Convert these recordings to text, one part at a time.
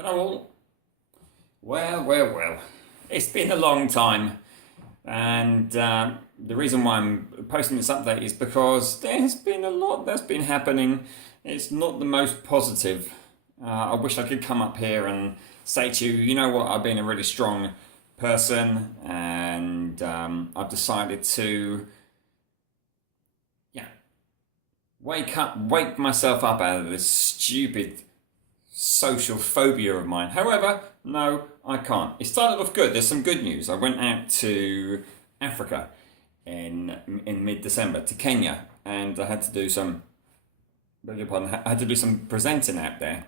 Hello all. Well. It's been a long time, and the reason why I'm posting this update is because there's been a lot that's been happening. It's not the most positive. I wish I could come up here and say to you, you know what, I've been a really strong person, and I've decided to, yeah, wake myself up out of this stupid social phobia of mine. However, no, I can't. It started off good. There's some good news. I went out to Africa in mid-December to Kenya, and I had to do some. Beg your pardon. I had to do some presenting out there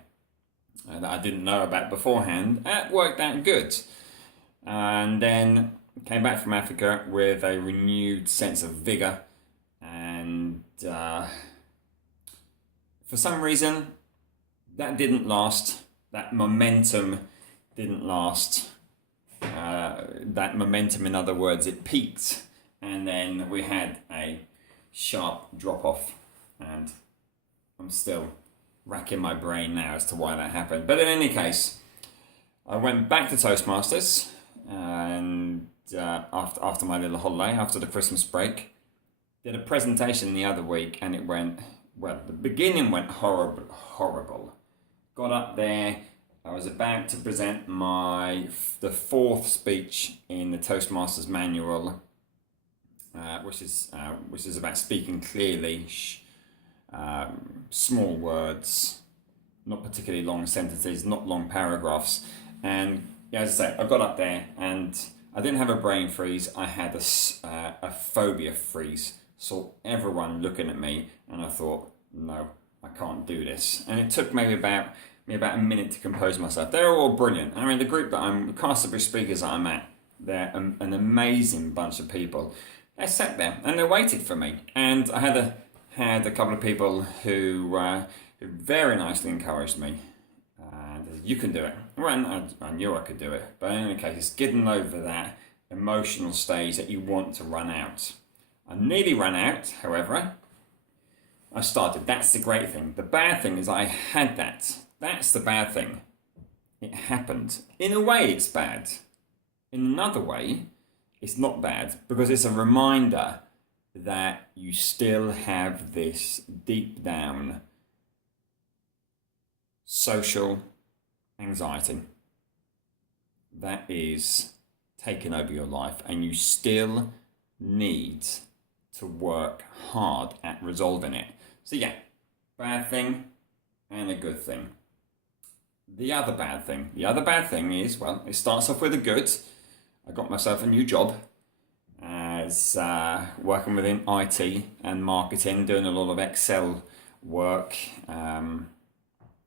that I didn't know about beforehand. That worked out good, and then came back from Africa with a renewed sense of vigor, and for some reason that didn't last. That momentum didn't last. That momentum, in other words, it peaked, and then we had a sharp drop off, and I'm still racking my brain now as to why that happened. But in any case, I went back to Toastmasters, and after my little holiday, after the Christmas break, did a presentation the other week, and it went, well, the beginning went horrible. Got up there, I was about to present the fourth speech in the Toastmasters manual, which is about speaking clearly, small words, not particularly long sentences, not long paragraphs. And yeah, as I say, I got up there and I didn't have a brain freeze. I had a phobia freeze. Saw everyone looking at me, and I thought, no, I can't do this. And it took maybe about a minute to compose myself. They're all brilliant. I mean, the group that the cast of speakers that I'm at, they're an amazing bunch of people. They sat there and they waited for me. And I had a couple of people who very nicely encouraged me. And you can do it. Well, I knew I could do it. But in any case, it's getting over that emotional stage that you want to run out. I nearly ran out, however. I started. That's the great thing. The bad thing is I had that. That's the bad thing. It happened. In a way, it's bad. In another way, it's not bad because it's a reminder that you still have this deep down social anxiety that is taking over your life, and you still need to work hard at resolving it. So yeah, bad thing and a good thing. The other bad thing is, well, it starts off with a good. I got myself a new job as working within IT and marketing, doing a lot of Excel work, running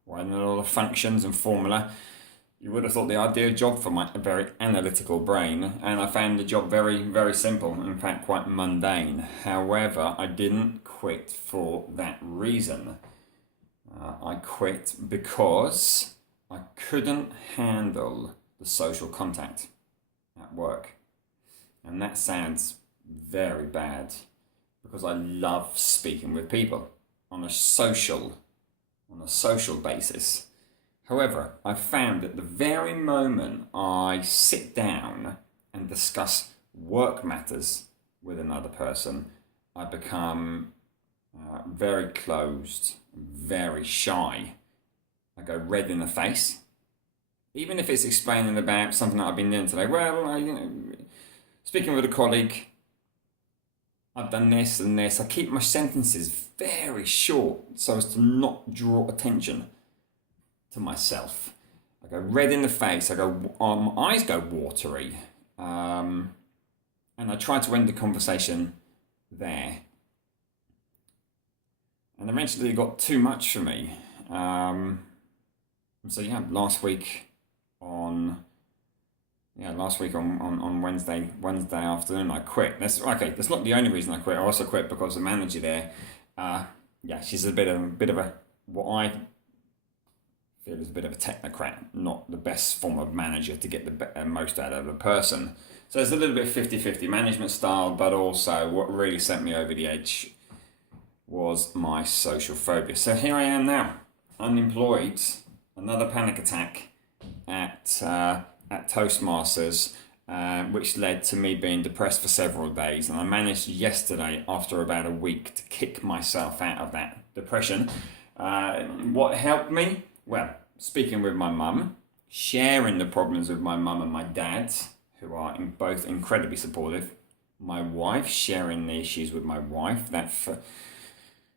a lot of functions and formula. You would have thought the ideal job for my very analytical brain, and I found the job very, very simple, in fact quite mundane. However, I didn't quit for that reason. I quit because I couldn't handle the social contact at work. And that sounds very bad because I love speaking with people on a social basis. However, I found that the very moment I sit down and discuss work matters with another person, I become very closed, very shy. I go red in the face. Even if it's explaining about something that I've been doing today. Well, speaking with a colleague, I've done this and this. I keep my sentences very short so as to not draw attention to myself. I go red in the face. My eyes go watery, and I try to end the conversation there. And eventually, it got too much for me. So yeah, last week on Wednesday afternoon, I quit. That's not the only reason I quit. I also quit because the manager there, she's a bit of a what I feel is a bit of a technocrat, not the best form of manager to get the most out of a person. So it's a little bit 50-50 management style, but also what really sent me over the edge was my social phobia. So here I am now, unemployed, another panic attack, at Toastmasters, which led to me being depressed for several days. And I managed yesterday, after about a week, to kick myself out of that depression. What helped me? Well, speaking with my mum, sharing the problems with my mum and my dad, who are both incredibly supportive. My wife, sharing the issues with my wife.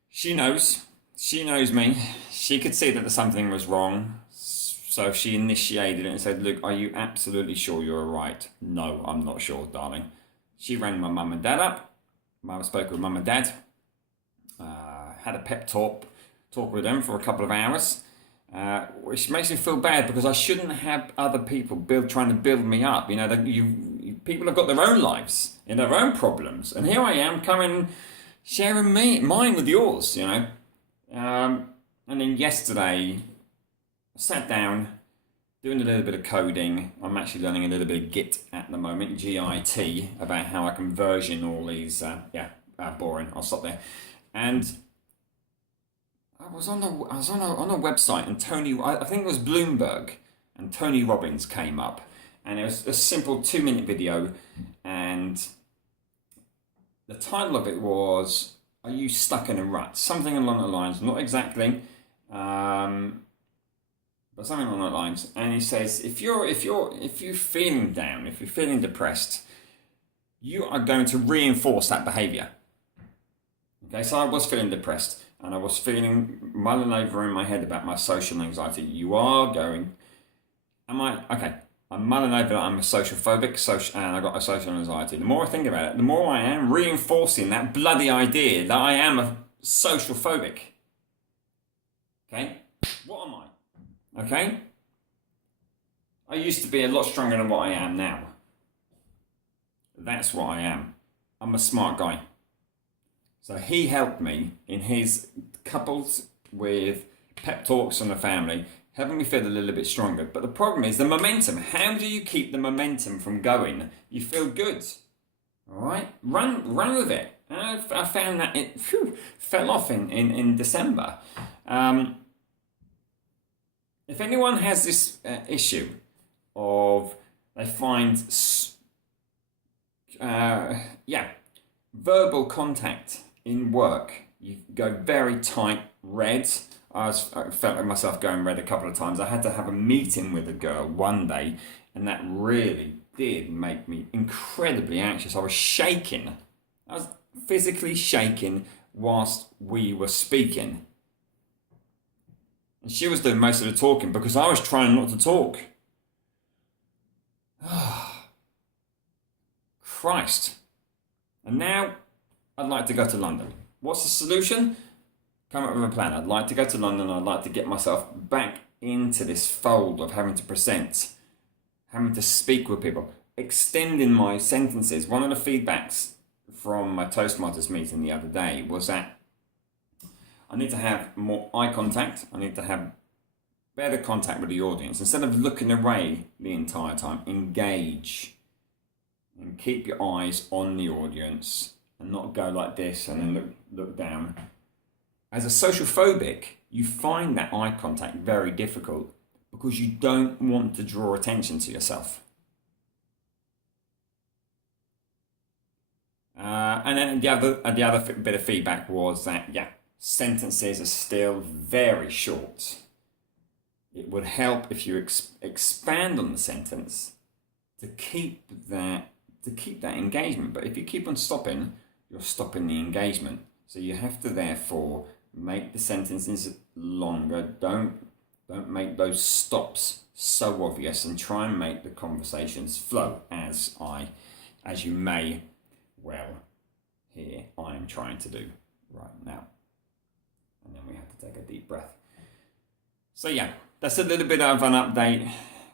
She knows me. She could see that something was wrong. So she initiated it and said, look, are you absolutely sure you're right? No, I'm not sure, darling. She rang my mum and dad up. I spoke with mum and dad. Had a pep talk with them for a couple of hours. Which makes me feel bad because I shouldn't have other people trying to build me up. You know, people have got their own lives and their own problems. And here I am coming, sharing mine with yours, you know. And then yesterday, I sat down, doing a little bit of coding. I'm actually learning a little bit of Git at the moment, GIT, about how I can version all these. Boring. I'll stop there. And I was on a website, and I think it was Bloomberg, and Tony Robbins came up, and it was a simple 2-minute video, and the title of it was, "Are you stuck in a rut?" Something along the lines, not exactly. But something along those lines, and he says, if you're feeling down, if you're feeling depressed, you are going to reinforce that behaviour. Okay, so I was feeling depressed, and I was feeling mulling over in my head about my social anxiety. I'm mulling over that I'm a social phobic, and I got a social anxiety. The more I think about it, the more I am reinforcing that bloody idea that I am a social phobic. Okay, what am I? Okay? I used to be a lot stronger than what I am now. That's what I am. I'm a smart guy. So he helped me in his coupled with pep talks from the family, helping me feel a little bit stronger. But the problem is the momentum. How do you keep the momentum from going? You feel good. All right? Run with it. And I found that it fell off in December. If anyone has this issue of they find verbal contact in work, you go very tight red. I felt like myself going red a couple of times. I had to have a meeting with a girl one day, and that really did make me incredibly anxious. I was shaking. I was physically shaking whilst we were speaking. And she was doing most of the talking because I was trying not to talk. Christ. And now I'd like to go to London. What's the solution? Come up with a plan. I'd like to go to London. I'd like to get myself back into this fold of having to present, having to speak with people, extending my sentences. One of the feedbacks from my Toastmasters meeting the other day was that I need to have more eye contact. I need to have better contact with the audience. Instead of looking away the entire time, engage and keep your eyes on the audience and not go like this and then look down. As a social phobic, you find that eye contact very difficult because you don't want to draw attention to yourself. And then the other bit of feedback was that, sentences are still very short. It would help if you expand on the sentence to keep that engagement. But if you keep on stopping, you're stopping the engagement. So you have to therefore make the sentences longer. Don't make those stops so obvious, and try and make the conversations flow as you may well hear I am trying to do right now. And then we have to take a deep breath. So that's a little bit of an update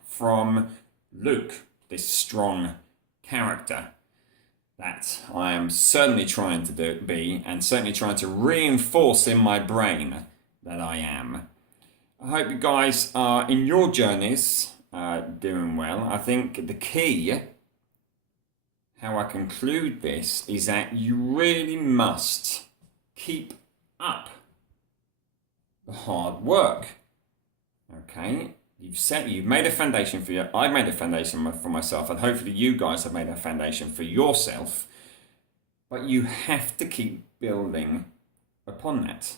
from Luke, this strong character that I am certainly trying to be, and certainly trying to reinforce in my brain that I am. I hope you guys are in your journeys doing well. I think the key, how I conclude this, is that you really must keep up the hard work. Okay, you You've made a foundation for you. I've made a foundation for myself, and hopefully you guys have made a foundation for yourself. But you have to keep building upon that.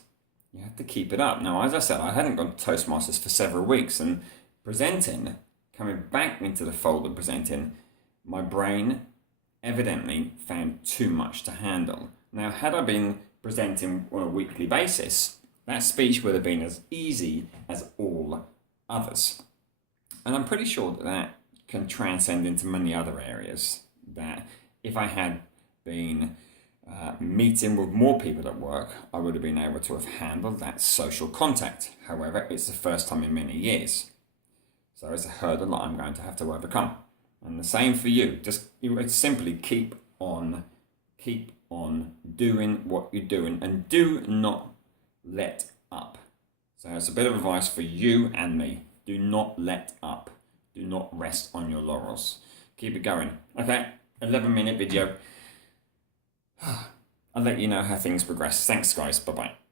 You have to keep it up. Now, as I said, I hadn't gone to Toastmasters for several weeks, and coming back into the fold of presenting, my brain evidently found too much to handle. Now, had I been presenting on a weekly basis, that speech would have been as easy as all others. And I'm pretty sure that can transcend into many other areas. That if I had been meeting with more people at work, I would have been able to have handled that social contact. However, it's the first time in many years. So it's a hurdle that I'm going to have to overcome. And the same for you. Just simply keep on doing what you're doing, and do not let up. So it's a bit of advice for you and me. Do not let up. Do not rest on your laurels. Keep it going. Okay, 11-minute video. I'll let you know how things progress. Thanks, guys. Bye-bye.